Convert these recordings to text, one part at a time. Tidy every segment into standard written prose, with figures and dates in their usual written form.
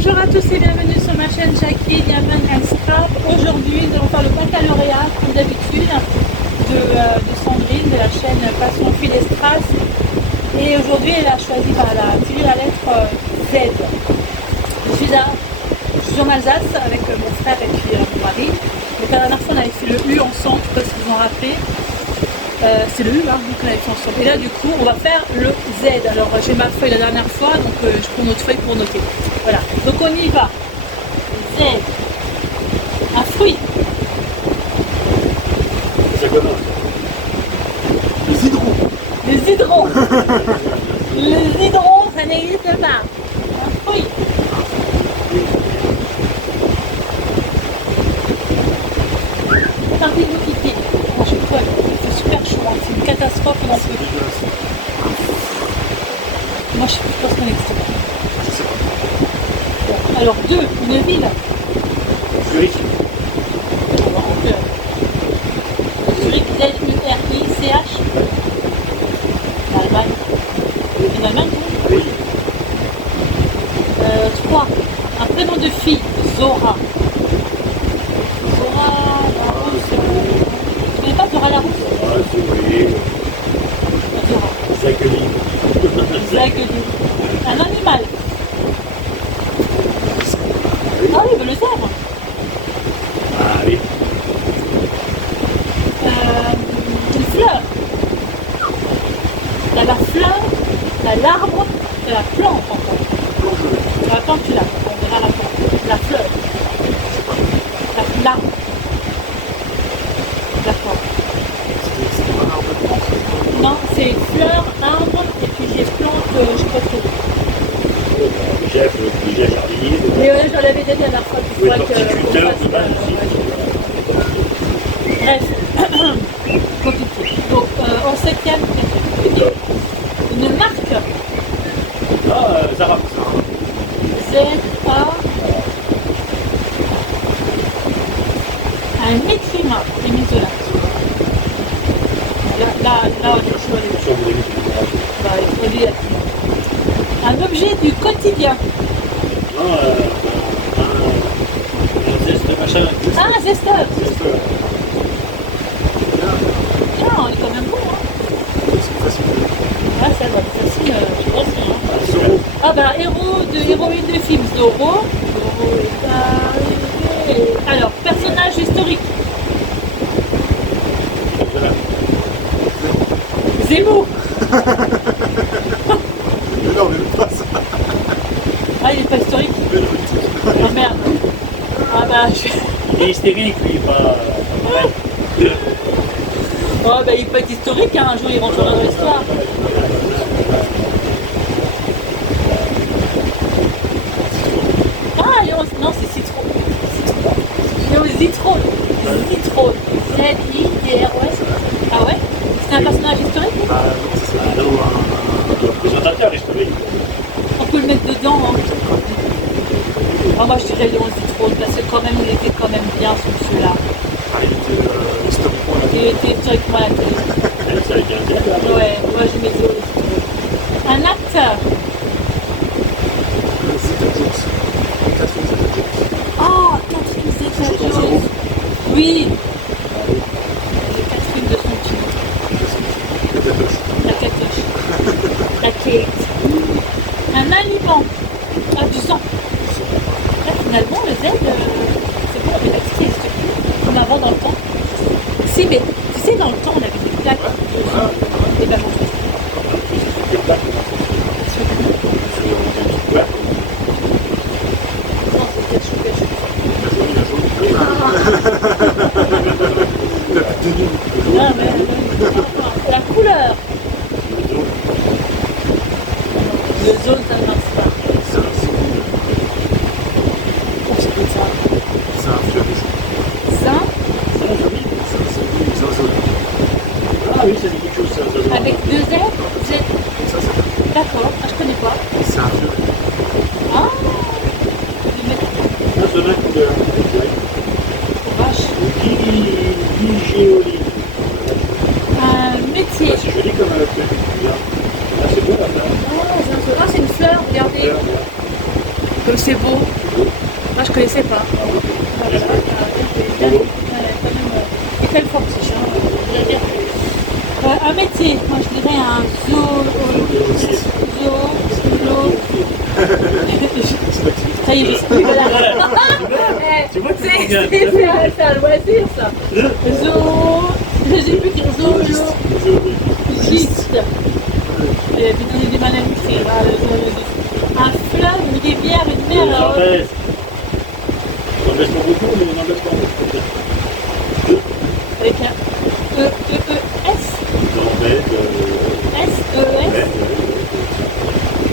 Bonjour à tous et bienvenue sur ma chaîne Jackie Diamond and Scrap. Aujourd'hui, nous allons faire le baccalauréat, comme d'habitude, de Sandrine de la chaîne Passion Fil et Strass. Et aujourd'hui, elle a choisi la lettre Z. Je suis en Alsace avec mon frère et puis mon mari. Donc la dernière fois, on avait fait le U ensemble, je ne sais pas si vous en rappelez. C'est le U, hein, qu'on avait fait ensemble. Et là, du coup, on va faire le Z. Alors, j'ai ma feuille la dernière fois, donc je prends notre feuille pour noter. Voilà, donc on y va. Z. Un fruit. Ça commence. Les hydrons. Les hydrons. Les hydrons, ça n'existe pas. Un fruit. Partie vous quitter. Moi, je peux. C'est super chaud, hein. C'est une catastrophe. On en peut. Moi, je pense qu'on n'existe pas. Je sais pas. Bon, alors, 2, une ville. Zurich. On va en pleurs. Zurich, Z-U-R-I-C-H. L'Allemagne. Une Allemagne, Oui. 3. Un prénom de fille. Zora. Zora Larousse. Tu connais pas Zora Larousse? Ah, c'est oui. Zora. Jacqueline. Jacqueline. Un animal. Ah oui, le zèbre. Ah oui. Une fleur. Il y a la fleur, il y a l'arbre, il y a la plante encore. La plante, tu l'as. On verra la plante. La fleur. L'arbre. D'accord. C'est pas un arbre de plante. Non, c'est fleur, arbre, et puis j'ai plante, je sais pas trop. Déjà jardinier. Mais ouais, je l'avais dit la dernière fois. Oui, Qu'il faudrait horticulteur, qu'on fasse, bref, compliqué. Donc, en 7e, une marque. Ah, Zara. Z-A. Un écrivain, Émile Zola. Là, je suis allée. Bah, il faut dire. Un objet du quotidien. Un zeste machin. Ah, un zesteur. Zesteur. Tiens, on est quand même bon, hein. C'est facile. Ouais, ça va être facile, je pense. Hein. Zoro. Ah bah, héroïne de film, Zorro. Zorro est arrivé. Alors, personnage historique. Voilà. Zemmour. Mais non, mais pas ça. Ah, il est pas historique. Ah merde. Ah bah, Il est hystérique, lui, pas. oh, bah, il peut être historique, hein. Un jour il rentrera dans l'histoire. Ah, non, c'est citron. Non, Zitrone. Zitrone. Z-I-D-R-O-S. Ah ouais? C'est un personnage historique? Ah non, c'est un présentateur historique. On peut le mettre dedans, hein. Ah, moi je dirais Léon Zitrone, parce que quand même, il était quand même bien ce monsieur-là. Ah, il était historiquement à la Il était historiquement à la télé. Ça a été un diable. Ouais, moi je mets Léon Zitrone. Un acteur. Zeta-Jones. Catherine Zeta-Jones. Oh, Catherine Zeta-Jones. Oui. Catherine de son film. La Catoche. La Kate. Un aliment. Ah, du sang. Là, finalement, le Z, c'est bon, on est fatigué, comme avant dans le temps. Si, mais tu sais, dans le temps, on avait des plaques. Et ben, bon. Des plaques. Ouais. Non, c'est cachou. Non, mais la couleur. Le jaune, ça ne marche pas. C'est un fleur rouge. Ça, Ah oui, ça dit quelque chose, ça. avec 2 Z, Z. Ça, c'est D'accord, ah, je connais pas. un fleur. Ah, Ah, c'est un couleur. vache. Ligéoline. Un métier. C'est joli comme truc. Ah, c'est beau, là. Ah, c'est une fleur, regardez. Comme c'est beau. fortiche. Hein. Je veux dire. Un métier, moi je dirais un ça y est, je sais plus. Voilà. Tu vois que C'est un loisir ça. Je sais plus dire zoologiste. J'ai du mal à l'écrire. Un fleuve, une rivière, une mer. J'en baisse pas beaucoup, mais on en baisse pas beaucoup. Avec un E-E-E-S. S-E-S.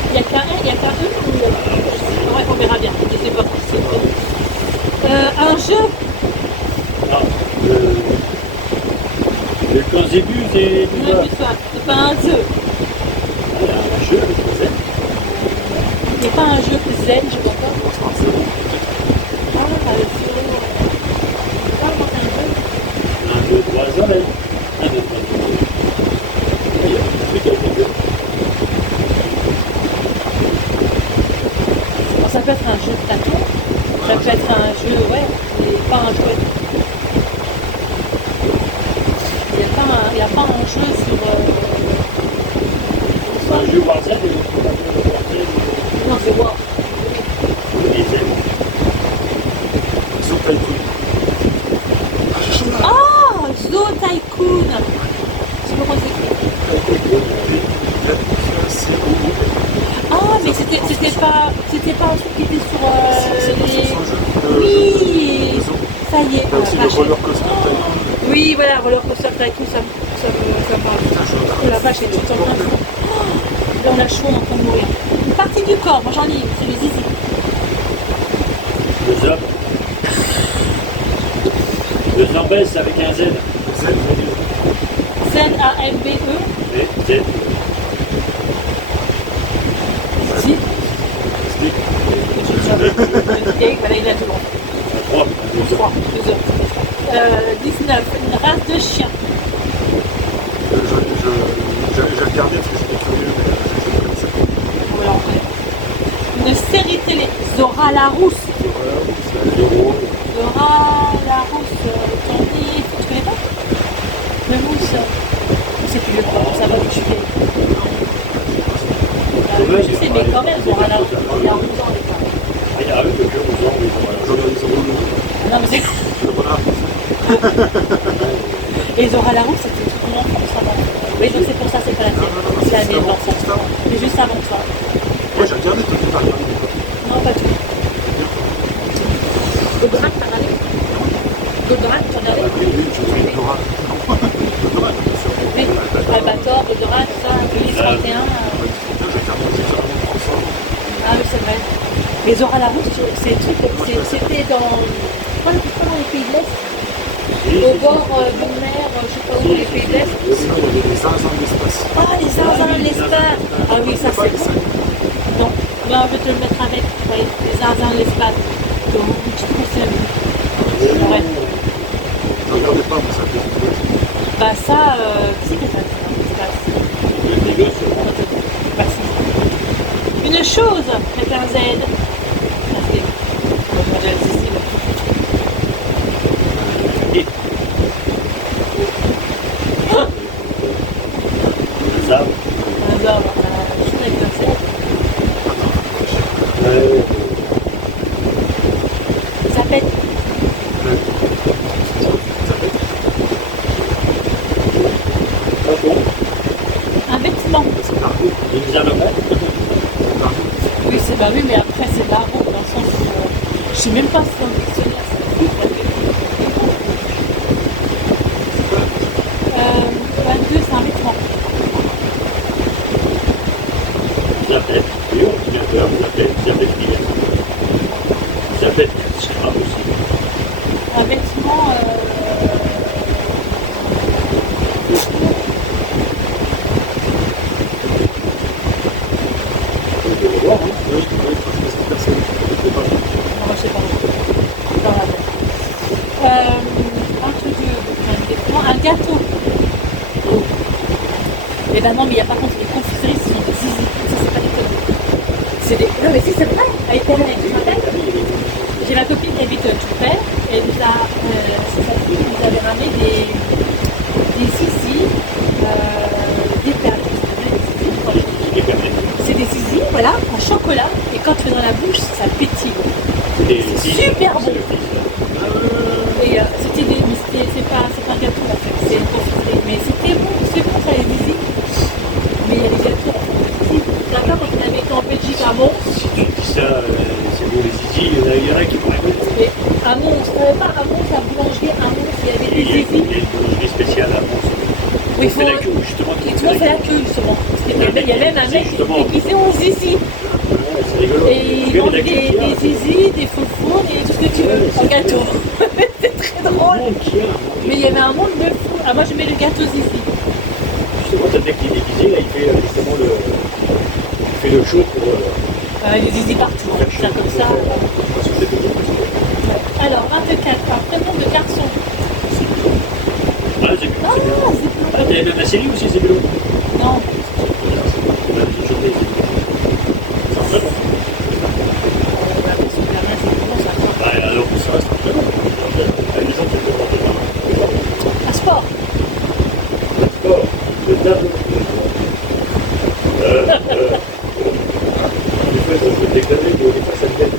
Il n'y a qu'un E, il n'y a qu'un E ou... Ouais, on verra bien, je ne sais pas. Un jeu. Ah, le Kanzébu, c'est du doigt. C'est pas un jeu. Il y a un jeu, c'est Il n'y a pas un jeu zen, je vois pas. Ah, le jeu. Pas vraiment un jeu. 1, 2, 3 oreilles. 1, 2, 3 oreilles. Il y a un truc avec les deux. Bon, ça peut être un jeu de plateau. Ça peut être un jeu, ouais, mais pas un jouet. Il n'y a pas un jeu sur... C'est un jeu Warzone. Non, c'est War. Ah, Zo Tycoon. Je sais pas comment c'est. Ah, mais c'était pas un truc qui était sur les... Oui, ça y est. C'est le roller coaster. Oui, voilà, Roller Coaster Tycoon, ça me parle. Oh la vache, les trucs en train de... Là, on a chaud, on est en train de mourir. Une partie du corps, moi j'en ai, c'est les zizi. Le zob. Le zambès avec un Z. Z-A-M-B-E. Z. Si. Et voilà, il a tout le monde. 3. 2 heures. 19. Une race de chien. J'ai regardé parce que j'étais curieux, mais je ne connaissais pas. Voilà, on fait. Une série télé. Zora la rousse. Zora la rousse. Candy. Tu connais pas? Le mousse. C'est plus vieux que moi, ça va que je suis vieille. Je sais, mais quand même, Zora la rousse. Il y a 11 ans, les gars. Il y a eux que aux ans, Non, mais c'est. Et Zora la rousse, c'était tout le monde comme ça. Oui, donc c'est pour ça, c'est pas la tienne. C'est la mienne, non. Mais juste avant ça. Moi j'ai regardé, toi tu t'as regardé. Non, pas tout. Goldorak, t'as regardé? Goldorak, t'as regardé? Oui, Albator, Goldorak, tout ça, Ulysse 31. Ah oui, c'est vrai. Mais Zora la rousse, c'était dans les pays de l'Est. Au bord d'une mer, je sais pas où, les pays de l'Est. Sinon il y avait les zinzins de l'espace. Ah, les zinzins de l'espace. Ah oui, ça c'est bon. Non, là je vais te le mettre avec. Oui, les zinzins de l'espace. Donc, je trouve que c'est mieux. Ouais. Je regardais pas, mais ça fait. Bah ça, qui c'est qui a fait l'espace? Une chose avec un Z. Ça c'est. Moi j'ai le Sicile. Ça. Un Z, je suis avec un Z. Ça pète. Un vêtement. Oui, c'est bah oui, mais après c'est barreau dans le sens où je sais même pas si c'est un dictionnaire. 22, c'est un vêtement. J'appelle, oui, ordinateur, j'appelle client. J'appelle scrap aussi. Un vêtement. Non, je sais pas. Dans la tête. Un truc un vêtement, un gâteau. Mais bah non, mais il y a par contre les confiseries, ce sont des zizi. Ça, c'est pas des conneries. C'est des. Non, mais si, c'est vrai. Elle était avec J'ai ma copine qui habite tout près. Elle nous a. C'est ça. ils avaient ramené des zizi d'éperlés. C'est des zizi, voilà, en chocolat. Et quand tu fais dans la bouche, ça pétille. C'est super bon. Et c'était des. C'est pas un gâteau en fait, c'est une confiserie. Mais c'était bon, c'est bon ça les zizi. Mais il y a des gâteaux en fait. D'accord, quand on avait été en Belgique à Mons. Si tu dis ça, c'est bon les zizi, il y en a qui vont répéter. Et à Mons, on n'avait pas à Mons, la boulangerie à Mons, il y avait des Il y a zizi. une boulangerie spéciale à Mons. Oui, On fait la queue, justement. Et tout le monde fait la queue justement. Il y a même un mec qui est déguisé en zizi. C'est rigolo. Et ils vendent des zizi, des faux fours et tout ce que tu veux en gâteau. C'est très drôle. Mais il y avait un monde de fou. Ah, moi je mets le gâteau zizi. Justement, t'as le mec qui est déguisé, là, il fait justement le show pour Les zizi partout, ça comme ça. Alors, 24, un prénom de garçon. Ah, c'est bien. Ah, c'est Ah, t'avais même la série aussi, c'est vélo. non. C'est très bon. Ah, alors, ça reste très bon. La maison, tu peux porter pas. Un sport. Le sport, le tableau. Des fois, ça peut déconner, mais des fois, ça me gagne.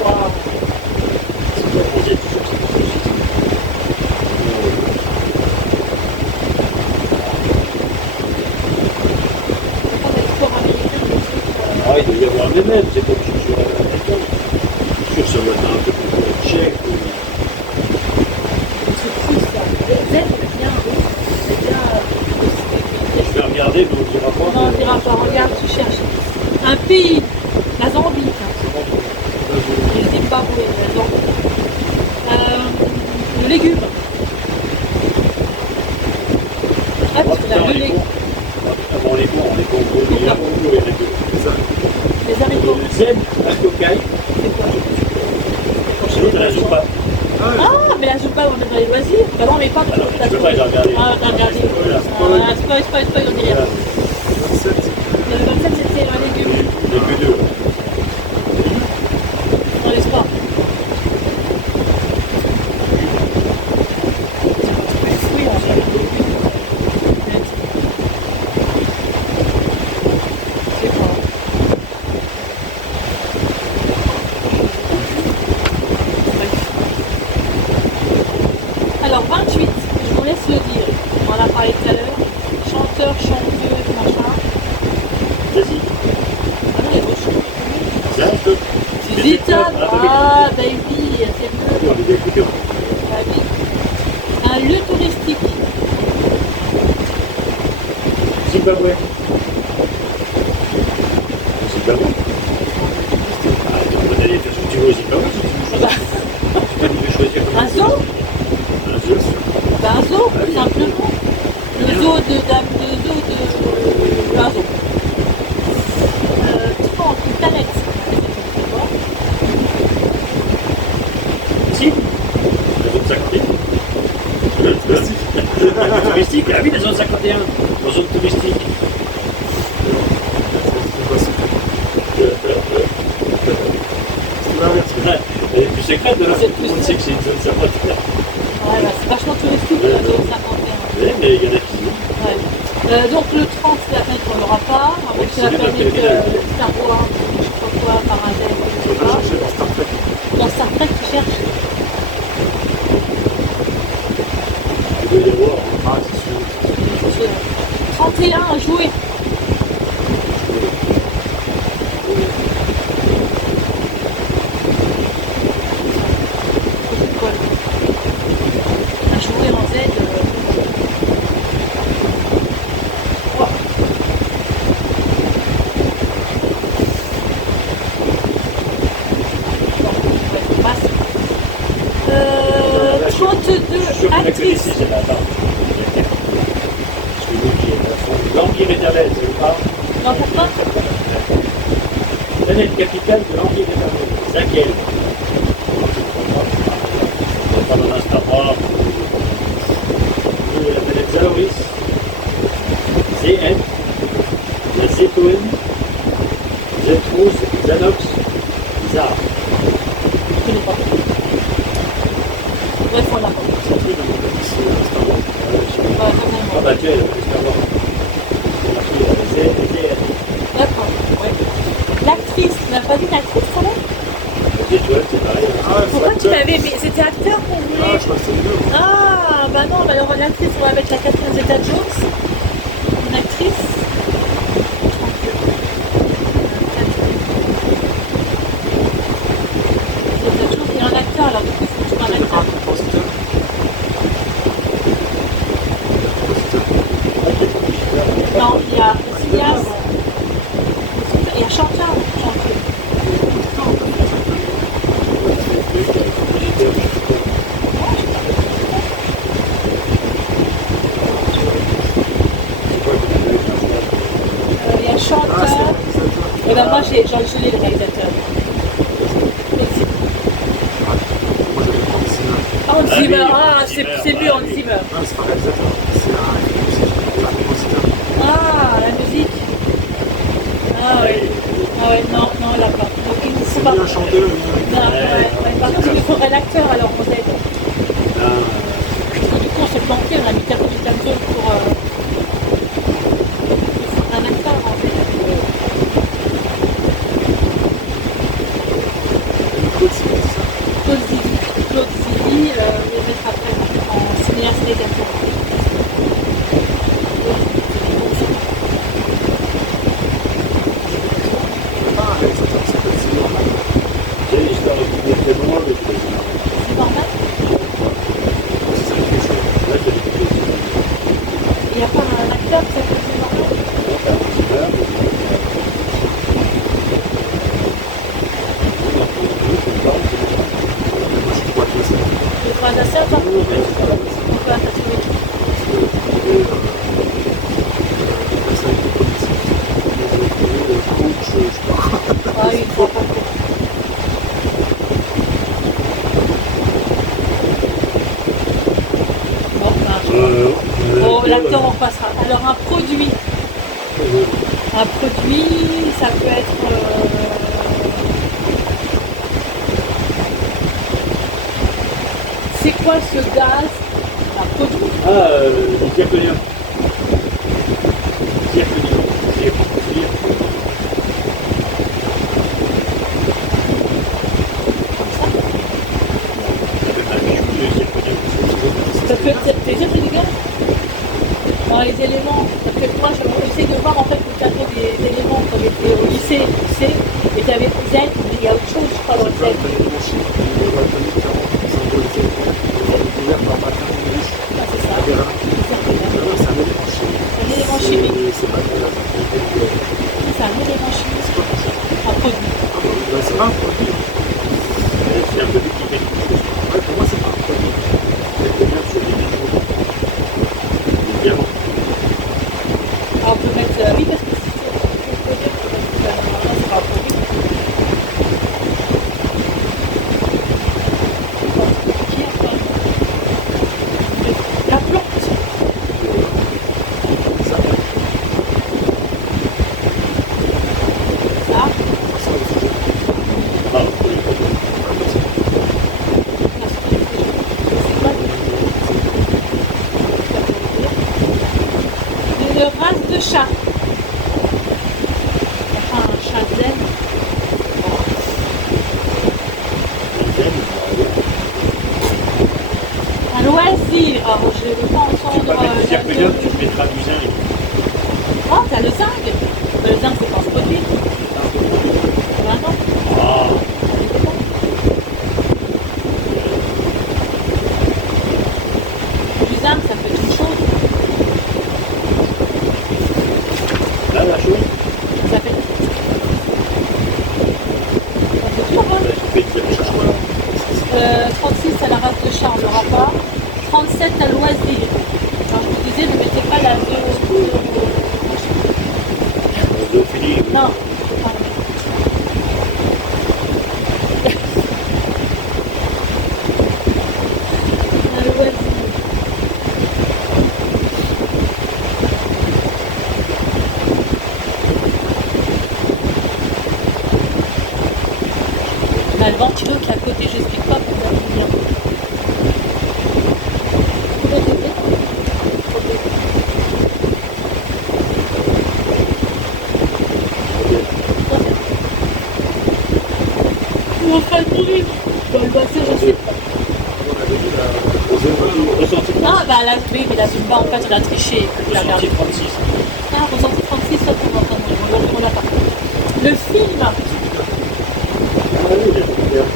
Waouh. C'est pas manger toujours, c'est pas possible. On a le sport américain, des trucs. Ah, il doit y avoir un même, c'est pas obligé de jouer à l'américain. Je suis sûr que ça doit être un peu plus tchèque. Des trucs russes, là. Z, c'est bien. C'est bien. Je vais regarder, mais on dira pas. Non, on dira pas. Regarde, tu cherches. Un pays. La Zambie. Le Zimbabwe, la Zambie. Le légume. Ah, parce que Avant le légume. les cons, il y a beaucoup les Les haricots. Le zen, la cocaïne, C'est quoi? l'autre la zumba. Ah, mais la zumba, on est dans les loisirs. Bah non, mais pas Alors, tu peux pas les regarder. Ah, t'as regardé. Ah, spoil, on dit rien. Le 27, c'était un légume. Les plus deux. Dans les sports. Oui, on fait le légume. C'est quoi? Alors, 28, je vous laisse le dire. On en a parlé tout à l'heure. Chanteur, chanteuse, machin. Vas-y. Ah non, les autres. Zap. Tu dis ça? Ah, baby, c'est mieux. On est des coupures. Ah oui. Un lieu touristique. Zimbabwe. Zimbabwe. Ah, tu peux aller faire ce que tu veux au Zimbabwe si tu veux choisir. Tu peux choisir Un zoo? un zoo. Ben, un zoo, Ah oui, simplement. Le zoo de un zoo. 30, une planète. C'est quoi? Si. La zone 51. La zone touristique. Ah oui, la zone 51. La zone touristique. Elle est plus secrète de la C'est tout le monde sait que c'est une zone 51. Ouais, bah, c'est vachement touristique, la zone 51. Oui, mais il y en a qui sont. Ouais. Donc le 30, c'est la planète qu'on n'aura pas. Avec C'est la bien planète la planète. Star Wars, je sais pas quoi, Paradise, je sais On va pas. chercher dans Star Trek. Dans Star Trek, tu cherches. Il doit y avoir. Ah, c'est sûr. 31 à jouer. À jouer en Z. Oh. Bon, passe. 32 Je suis sûr que vous la actrices. connaissez, celle-là. Attends. Je vais vous dire. L'Empire éternel, ça vous parle? Non, pourquoi? Planète capitale de l'Empire éternel. Laquelle? Pas dans un Star Wars. La planète Zaloris. ZN. La Zetoen. Zetros. Zanox. Bref, voilà. C'est un truc de mon avis, c'est Star Wars. Bah, vraiment. Ah bah tu es, j'espère voir. D'accord, ouais. L'actrice, tu n'as pas dit l'actrice quand même? Étoile, c'est pareil. Ah, Pourquoi c'est tu acteur. m'avais. Mais c'était acteur qu'on Ah, voulait. je crois que c'est le deux. Ah, bah non, bah alors l'actrice, on va mettre la Catherine Zeta-Jones. Une actrice. Zeta-Jones et un acteur, alors du coup, il faut trouver un C'est pas acteur. un compositeur. Non, il y a cinéaste. Il y a chanteur. Il y a Ah, chanteur. c'est un compositeur. Et ben moi, je l'ai le réalisateur. Moi, j'avais pas Zimmer. Hans Ah Zimmer, oui, ah, Hans c'est Zimmer, mieux ah Hans oui. Zimmer. Non, c'est pas réalisateur. C'est un compositeur. Ah, la musique. Ah ouais. Ah ouais, non, non, là pas. Donc, il ne faut C'est pas. ni un chanteur, ni un Non, ouais. Par contre, il nous faudrait l'acteur alors qu'on aide. Du coup, on s'est planté, on a mis Catherine Zeta-Jones pour un acteur en fait. Claude Zimmer, c'est ça. Claude Zidi. Claude Zidi, on va le mettre après en cinéaste réalisateur. Pas un réalisateur qui s'appelle Zimmer. J'ai une histoire de très loin avec les gens. C'est normal. C'est ça qui fait chaud. Là, j'ai des choses. Il n'y a pas un acteur qui s'appelle Zimmer. Moi, je crois que c'est Le droit d'assaut, toi? On peut attacher. personne qui est politique. Coach, je sais pas. Ah oui, il faut pas. Bon, bah, bon, l'acteur, on passera. Alors, un produit. Un produit, ça peut être. C'est quoi ce gaz? Un produit. Ah, les diaconiens. Diaconiens. Ça peut être. T'es déjà fait du gaz? Dans les éléments. Parce que moi, j'essaie de voir en fait le tableau des éléments quand j'étais au lycée, tu sais, et t'avais Z, mais il y a autre chose, je crois, dans le Z. Ah, c'est ça. C'est un élément chimique. C'est pas C'est un élément chimique. Un produit. c'est pas un produit. C'est un produit qui fait quelque chose. Ouais, pour moi, c'est pas un produit. Diamant. Alors, on peut mettre. Oui, parce que si c'est pas un produit. La plante. Ça, Ça. Ah, Une race de chat. Enfin, un chat zen. Un loisir. Alors, je ne veux pas tu entendre. peux pas mettre diaconium, tu mettras du zinc. Oh, t'as le zinc. Le zinc, c'est pas un produit. Ben non. Ah, Du zinc, ça peut être une chose. là, la chose, Ça fait. Ça fait tout, hein. tu fais une cherche quoi 36 à la race de chat, on n'aura pas. 37 à loisir. Alors, je vous disais, ne mettez pas la zoophilie. Non. Un loisir. Bah, le ventilo qui est à côté, je n'explique pas pourquoi. Dans le loisir, je sais pas. On avait dit la Ressenti Ah, bah là, oui, mais la Zumba, en fait, on a triché. Il a regardé. 36. Ah, ressenti 36, ça, pour l'entendre. On l'a pas. Le film. Ah oui, il est bien.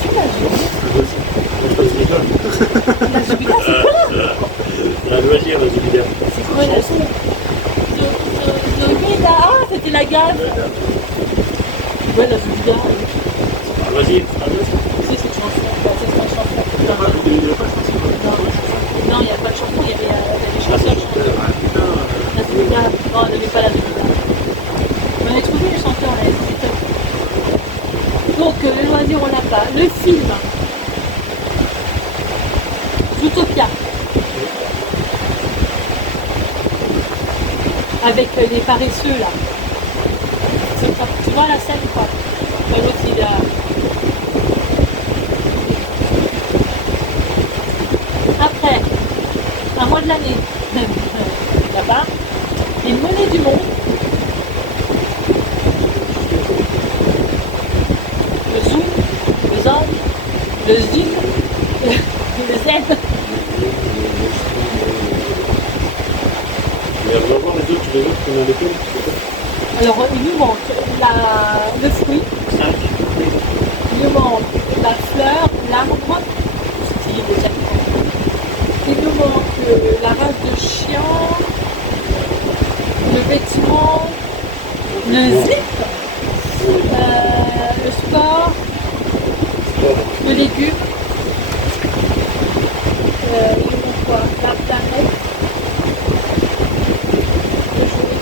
Tu l'as vu? la La Zumba, c'est quoi? La loisir, la Zubida. C'est quoi la Zumba? Ah, c'était la gaz. Ouais, la Zumba. Un loisir, c'est un loisir. Si, c'est une chanson. Ouais, c'est une chanson. Non, il n'y a pas de chanson, il y avait des chanteurs chanteurs. La Zumba. Non, elle n'avait pas la Zumba. On avait trouvé les chanteurs, là, c'était top. Donc, le loisir, on l'a pas. Le film. Zootopia. Avec les paresseux, là. Tu vois la scène, quoi. L'autre, il a... Après, un mois de l'année, là-bas, une monnaie du monde. Le zoom, le zang, le zing, le zen. Mais on va voir les autres qu'on a l'école. Alors, il nous manque le fruit, 5. il nous manque la fleur, l'arbre, style de chaque. Il nous manque la race de chien, le vêtement, le zip, le sport, le légume, il nous manque quoi? La planète, le jouet,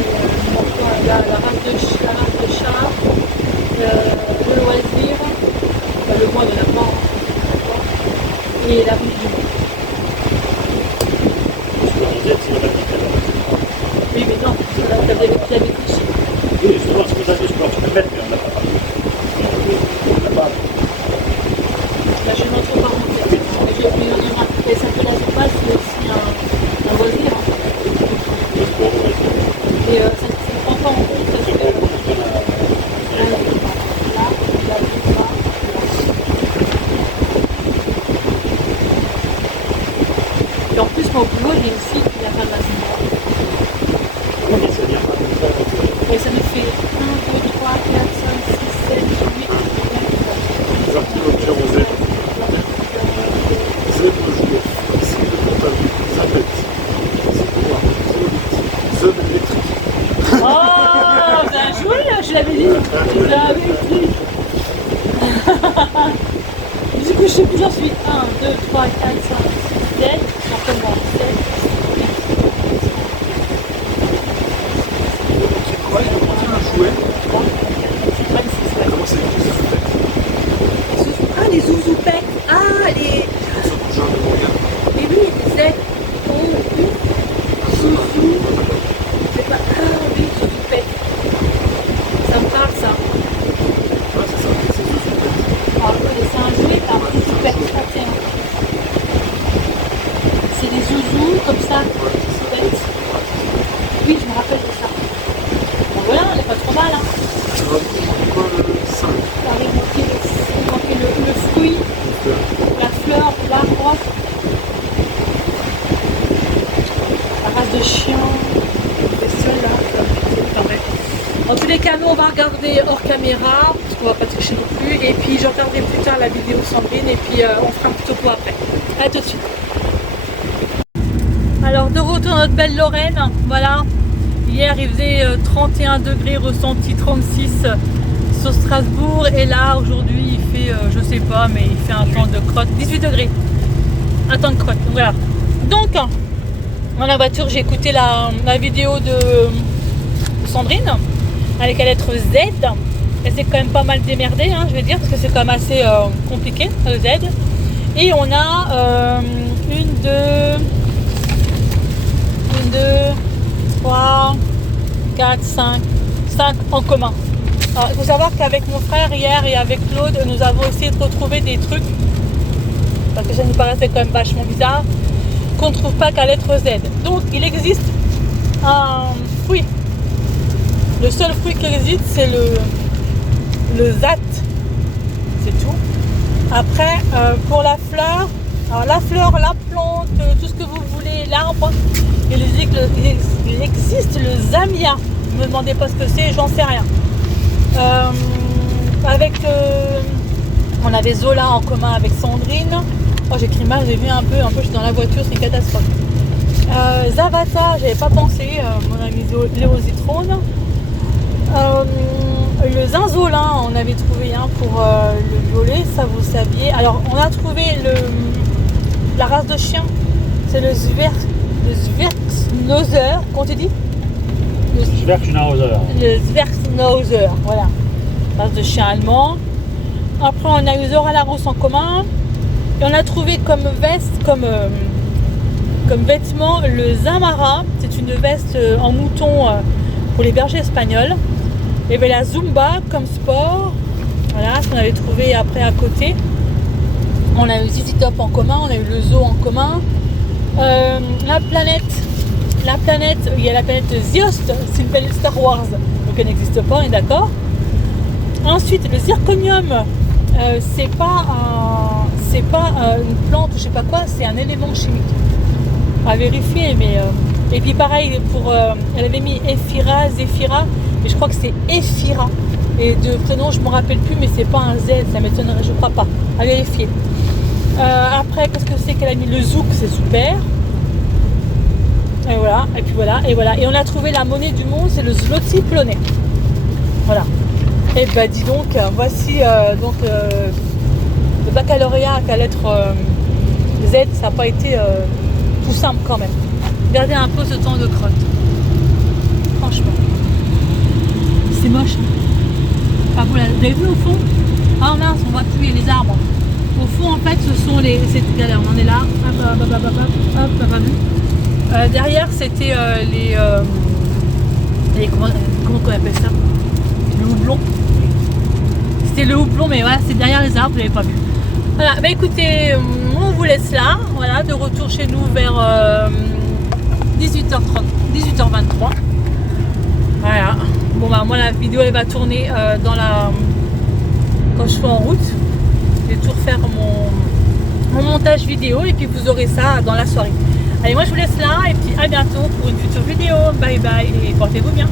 il nous manque quoi? La race de chat, le loisir, le mois de la mort. Et la route du monde. Oui, mais non, tu avais triché. Oui, justement, c'est pour ça que je peux le mettre, mais on n'a pas. On n'a pas. Là, je n'en trouve pas monter. Et ça peut la surface, c'est aussi un loisir. Et ça ne prend pas en compte parce que là, et en plus, mon boulot, il y a une fille qui vient faire de la Zumba. Et ça me fait 1, 2, 3, 4, 5, 6, 7, 8, 9. Les articles au Z. Z le joueur. Z le comptable. Zabet. Z noir. Z électrique. Oh, bien joué, je l'avais dit. Je l'avais dit. Du coup, je sais plus, j'en suis 1, 2, 3, 4, 5, 6, 7. Certainement 7. C'est quoi? Il a monté un jouet. 26, ouais. Comment c'est écrit ce Ah, les zouzoupettes. Ah, les... ce genre de manga? Mais oui, les Z, O, U, zouzou. C'est pas... Ah, oui, zouzoupettes. Ça me parle, ça. Ouais, c'est ça. C'est ce Ah, c'est un jouet, là. Zouzoupettes. Ah, tiens. C'est des zouzous, comme ça. Zouzoupettes. Oui, je me rappelle de ça. Bon, voilà, on n'est pas trop mal, hein. Ça va pourquoi le 5? Il manquait le fruit, la fleur, l'arbre, la race de chien, et celle-là. Enfin, bref. En tous les cas, nous on va regarder hors caméra, parce qu'on va pas tricher non plus, et puis je regarderai plus tard la vidéo Sandrine, et puis on fera un petit topo après. À tout de suite. Alors de retour dans notre belle Lorraine, voilà. Hier il faisait 31 degrés, ressenti 36 sur Strasbourg, et là aujourd'hui il fait, je sais pas, mais il fait un temps de crotte, 18 degrés, un temps de crotte, voilà. Donc dans la voiture j'ai écouté la vidéo de Sandrine avec la lettre Z. Elle s'est quand même pas mal démerdée, hein, je vais dire, parce que c'est quand même assez compliqué le Z. Et on a 1, 2, 3, 4, 5 en commun. Alors, il faut savoir qu'avec mon frère hier et avec Claude, nous avons essayé de retrouver des trucs, parce que ça nous paraissait quand même vachement bizarre, qu'on ne trouve pas qu'à lettre Z. Donc il existe un fruit Le seul fruit qui existe, c'est le zat. C'est tout. Après, pour la fleur, alors la fleur, la plante, tout ce que vous voulez, l'arbre, il existe le zamia. Ne me demandez pas ce que c'est, j'en sais rien. On avait Zola en commun avec Sandrine. Oh, j'écris mal, j'ai vu un peu, je suis dans la voiture, c'est une catastrophe. Zavata, j'avais pas pensé, mon ami Léo Zitrone. Le zinzolin, on avait trouvé un pour le violet, ça vous saviez. Alors, on a trouvé la race de chien, c'est le Zwerchsnauzer, comment tu dis? Zwerchsnauzer. Le Zwerchsnauzer, voilà. Race de chien allemand. Après, on a eu Zora Larousse en commun. Et on a trouvé comme veste, comme vêtement, le Zamara. C'est une veste en mouton pour les bergers espagnols. Et bien la Zumba comme sport. Voilà ce qu'on avait trouvé après à côté. On a eu Zizi Top en commun, on a eu le zoo en commun. La planète, il y a la planète Ziost, c'est une planète Star Wars, donc elle n'existe pas, on est d'accord. Ensuite, le zirconium, c'est pas une plante, je sais pas quoi, c'est un élément chimique. À vérifier, mais et puis pareil pour, elle avait mis Ephira, Zéphira, mais je crois que c'est Ephira. Et de prénom, je me rappelle plus, mais c'est pas un Z, ça m'étonnerait, je crois pas. À vérifier. Après, qu'est-ce que c'est qu'elle a mis? Le zouk, c'est super. Et voilà, et puis voilà, et voilà. Et on a trouvé la monnaie du monde, c'est le zloty polonais. Voilà. Et bah dis donc, voici le baccalauréat à la lettre Z, ça n'a pas été tout simple quand même. Regardez un peu ce temps de crotte. Franchement. C'est moche. Pas beau, vous avez vu au fond? Ah mince, on voit plus les arbres. Au fond, en fait, ce sont les. Regardez, on en est là. Derrière, c'était les comment on appelle ça? Le houblon. C'était le houblon, mais voilà, c'est derrière les arbres, vous l'avez pas vu. Voilà, bah écoutez, on vous laisse là. Voilà, de retour chez nous vers 18h30, 18h23. Voilà. Bon bah moi la vidéo elle va tourner quand je suis en route. Je vais tout refaire mon montage vidéo et puis vous aurez ça dans la soirée. Allez, moi je vous laisse là et puis à bientôt pour une future vidéo. Bye bye et portez-vous bien.